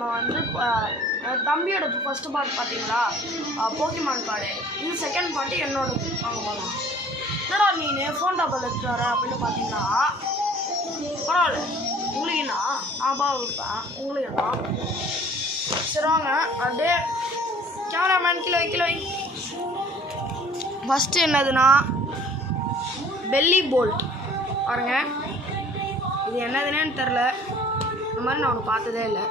நம்ம வந்து தம்பியோட ஃபஸ்ட்டு பார்ட் பார்த்தீங்களா போக்கிமான் கார்டு, இது செகண்ட் பார்ட்டு என்னோடது. வாங்க போகலாம். என்னடா நீ ஃபோன் டாப்பில் எடுத்துட்டு வர அப்படின்னு பார்த்தீங்கன்னா பரவாயில்ல, உங்களுக்குண்ணா வைப்பேன் உங்களுக்குண்ணா. சரி வாங்க, அப்படியே கேமராமேன் கிலோ ஃபஸ்ட்டு என்னதுன்னா பெல்லி போல்ட் பாருங்க. இது என்னதுன்னு தெரில, இந்த மாதிரி நான் ஒன்று பார்த்ததே இல்லை.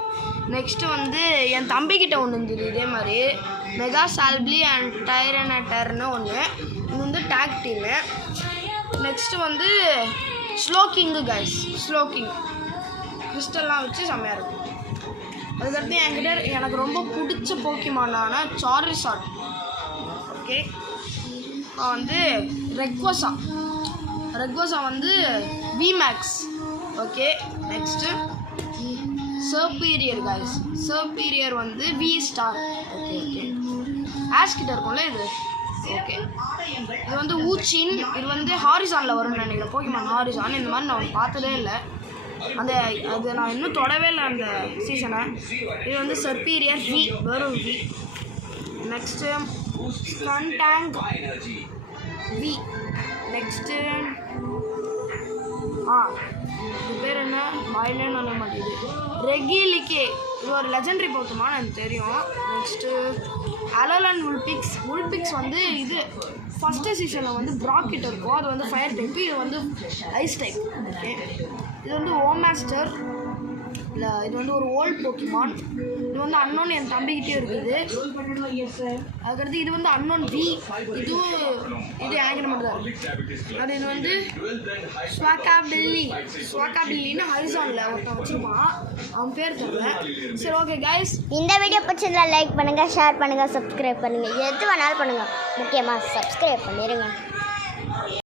நெக்ஸ்ட்டு வந்து என் தம்பிக்கிட்ட ஒன்று இருந்தது இதே மாதிரி மெகா சால்ப்லி அண்ட் டைரனட்டர்னு ஒன்று. இது வந்து டேக் டீமு. நெக்ஸ்ட்டு வந்து ஸ்லோக்கிங்கு கைஸ், ஸ்லோக்கிங் கிறிஸ்டல்லாம் வச்சு செம்மையாக இருக்கும். அதுக்கடுத்து என்கிட்ட எனக்கு ரொம்ப பிடிச்ச போக்கிமானான சாரிசார்ட். ஓகே, வந்து ரெக்வசா வந்து விமேக்ஸ். ஓகே, நெக்ஸ்ட்டு சர்பீரியர் கைஸ், சர்பீரியர் வந்து வி ஸ்டார். ஓகே ஆஷ்கிட்ட இருக்கும்ல இது. ஓகே, இது வந்து ஊச்சின், இது வந்து ஹாரிசானில் வரும்னு நினைக்கிறேன். போக்கிமான் ஹாரிசான் இந்த மாதிரி நான் பார்த்ததே இல்லை. அது நான் இன்னும் தொடவே இல்லை அந்த சீசனை. இது வந்து சர்பீரியர் வி, வெறும் வி. நெக்ஸ்ட்டு ஸ்கன்டாங் வி. நெக்ஸ்ட்டு இது பேர் என்ன வாயிலேன்னு சொல்ல மாட்டேங்குது, ரெகிலிக்கே. இது ஒரு லெஜெண்டரி போக்குமான்னு எனக்கு தெரியும். நெக்ஸ்ட்டு அலோலன் உல்பிக்ஸ் வந்து இது ஃபஸ்ட்டு சீசனில் வந்து ப்ராக்கிட்ட இருக்கும், அது வந்து ஃபயர் டைப்பு, இது வந்து ஐஸ் டைப். ஓகே, இது வந்து ஓமாஸ்டர் இல்லை, இது வந்து ஒரு ஓல்ட் போக்கிமான். இது வந்து அன்னோன் என் தம்பிக்கிட்டே இருக்குது. அதுக்கடுத்து இது வந்து அன்னோன் வி, இது எனக்கு மட்டும் தான் இருக்குது. அது இது வந்து ஸ்வாக்காபில்லின்னு ஹரிசானில் ஒருத்தன் வச்சுருப்பான், அவன் பேர் தெரியல. சரி ஓகே கைஸ், இந்த வீடியோ பிடிச்சிருந்தா லைக் பண்ணுங்கள், ஷேர் பண்ணுங்கள், சப்ஸ்கிரைப் பண்ணுங்கள், எது வேணாலும் பண்ணுங்கள், முக்கியமாக சப்ஸ்கிரைப் பண்ணிடுங்க.